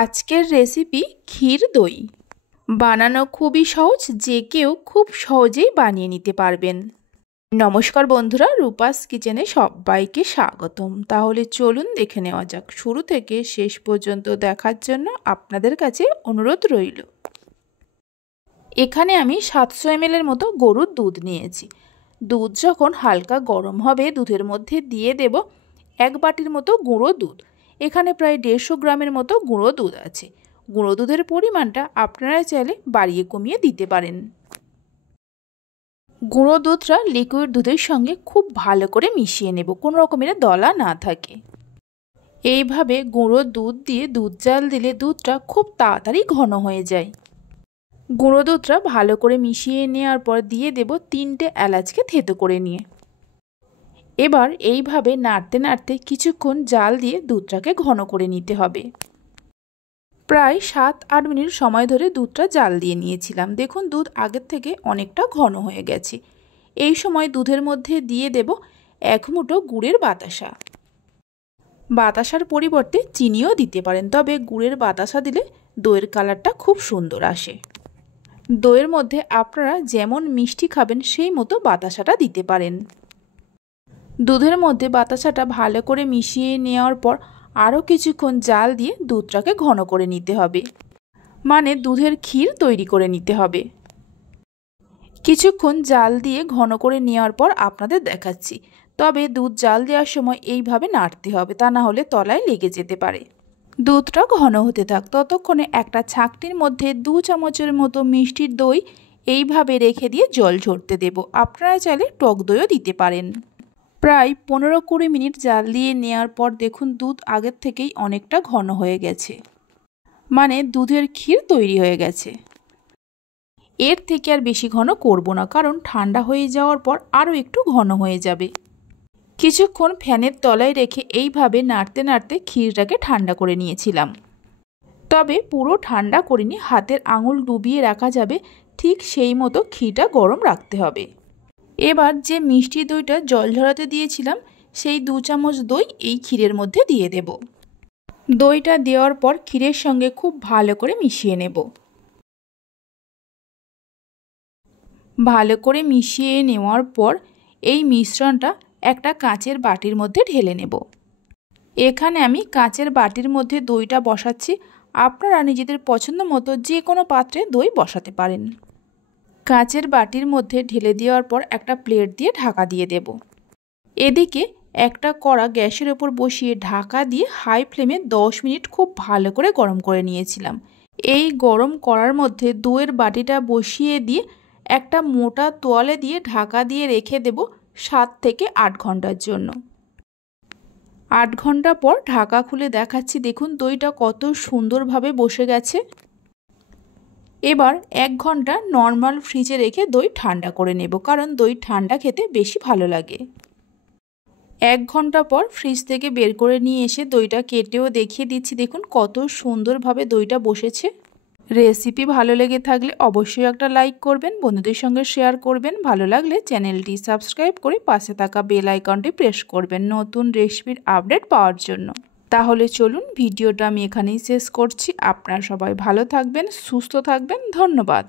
আজকের রেসিপি ক্ষীর দই। বানানো খুবই সহজ, যে কেউ খুব সহজেই বানিয়ে নিতে পারবেন। নমস্কার বন্ধুরা, রূপাস কিচেনে সবাইকে স্বাগতম। তাহলে চলুন দেখে নেওয়া যাক। শুরু থেকে শেষ পর্যন্ত দেখার জন্য আপনাদের কাছে অনুরোধ রইল। এখানে আমি 700 ml এর মতো গরুর দুধ নিয়েছি। দুধ যখন হালকা গরম হবে, দুধের মধ্যে দিয়ে দেব 1 বাটির মতো গুঁড়ো দুধ। এখানে প্রায় 150 গ্রামের মতো গুঁড়ো দুধ আছে। গুঁড়ো দুধের পরিমাণটা আপনারা চাইলে বাড়িয়ে কমিয়ে দিতে পারেন। গুঁড়ো দুধটা লিকুইড দুধের সঙ্গে খুব ভালো করে মিশিয়ে নেব, কোনো রকমের দলা না থাকে। এইভাবে গুঁড়ো দুধ দিয়ে দুধ জাল দিলে দুধটা খুব তাড়াতাড়ি ঘন হয়ে যায়। গুঁড়ো দুধটা ভালো করে মিশিয়ে নেওয়ার পর দিয়ে দেব 3টে এলাচকে থেতো করে নিয়ে। এবার এইভাবে নাড়তে নাড়তে কিছুক্ষণ জাল দিয়ে দুধটাকে ঘন করে নিতে হবে। প্রায় 7-8 মিনিট সময় ধরে দুধটা জাল দিয়ে নিয়েছিলাম। দেখুন দুধ আগের থেকে অনেকটা ঘন হয়ে গেছে। এই সময় দুধের মধ্যে দিয়ে দেব 1 মুঠো গুড়ের বাতাসা। বাতাসার পরিবর্তে চিনিও দিতে পারেন, তবে গুড়ের বাতাসা দিলে দইয়ের কালারটা খুব সুন্দর আসে। দইয়ের মধ্যে আপনারা যেমন মিষ্টি খাবেন সেই মতো বাতাসাটা দিতে পারেন। দুধের মধ্যে বাতাসাটা ভালো করে মিশিয়ে নেওয়ার পর আরও কিছুক্ষণ জাল দিয়ে দুধটাকে ঘন করে নিতে হবে, মানে দুধের ক্ষীর তৈরি করে নিতে হবে। কিছুক্ষণ জাল দিয়ে ঘন করে নেওয়ার পর আপনাদের দেখাচ্ছি। তবে দুধ জাল দেওয়ার সময় এইভাবে নাড়তে হবে, তা না হলে তলায় লেগে যেতে পারে। দুধটা ঘন হতে থাক, ততক্ষণে একটা ছাঁকনির মধ্যে 2 চামচের মতো মিষ্টির দই এইভাবে রেখে দিয়ে জল ঝরতে দেব। আপনারা চাইলে টক দইও দিতে পারেন। প্রায় 15-20 মিনিট জাল দিয়ে নেওয়ার পর দেখুন দুধ আগের থেকেই অনেকটা ঘন হয়ে গেছে, মানে দুধের ক্ষীর তৈরি হয়ে গেছে। এর থেকে আর বেশি ঘন করব না, কারণ ঠান্ডা হয়ে যাওয়ার পর আরও একটু ঘন হয়ে যাবে। কিছুক্ষণ ফ্যানের তলায় রেখে এইভাবে নাড়তে নাড়তে ক্ষীরটাকে ঠান্ডা করে নিয়েছিলাম। তবে পুরো ঠান্ডা করিনি, হাতের আঙুল ডুবিয়ে রাখা যাবে ঠিক সেই মতো ক্ষীরটা গরম রাখতে হবে। এবার যে মিষ্টি দইটা জল ঝরাতে দিয়েছিলাম, সেই 2 চামচ দই এই ক্ষীরের মধ্যে দিয়ে দেব। দইটা দেওয়ার পর ক্ষীরের সঙ্গে খুব ভালো করে মিশিয়ে নেব। ভালো করে মিশিয়ে নেওয়ার পর এই মিশ্রণটা একটা কাঁচের বাটির মধ্যে ঢেলে নেব। এখানে আমি কাঁচের বাটির মধ্যে দইটা বসাচ্ছি। আপনারা নিজেদের পছন্দ মতো যে কোনো পাত্রে দই বসাতে পারেন। কাঁচের বাটির মধ্যে ঢেলে দেওয়ার পর একটা প্লেট দিয়ে ঢাকা দিয়ে দেব। এদিকে একটা কড়া গ্যাসের ওপর বসিয়ে ঢাকা দিয়ে হাই ফ্লেমে 10 মিনিট খুব ভালো করে গরম করে নিয়েছিলাম। এই গরম কড়ার মধ্যে দইয়ের বাটিটা বসিয়ে দিয়ে একটা মোটা তোয়ালে দিয়ে ঢাকা দিয়ে রেখে দেব 7 থেকে 8 ঘন্টার জন্য। 8 ঘন্টা পর ঢাকা খুলে দেখাচ্ছি, দেখুন দইটা কত সুন্দরভাবে বসে গেছে। এবার 1 ঘন্টা নর্মাল ফ্রিজে রেখে দই ঠান্ডা করে নেব, কারণ দই ঠান্ডা খেতে বেশি ভালো লাগে। 1 ঘন্টা পর ফ্রিজ থেকে বের করে নিয়ে এসে দইটা কেটেও দেখিয়ে দিচ্ছি। দেখুন কত সুন্দরভাবে দইটা বসেছে। রেসিপি ভালো লেগে থাকলে অবশ্যই একটা লাইক করবেন, বন্ধুদের সঙ্গে শেয়ার করবেন। ভালো লাগলে চ্যানেলটি সাবস্ক্রাইব করে পাশে থাকা বেল আইকনটি প্রেস করবেন নতুন রেসিপির আপডেট পাওয়ার জন্য। তাহলে চলুন ভিডিওটা আমি এখানেই শেষ করছি। আপনারা সবাই ভালো থাকবেন, সুস্থ থাকবেন। ধন্যবাদ।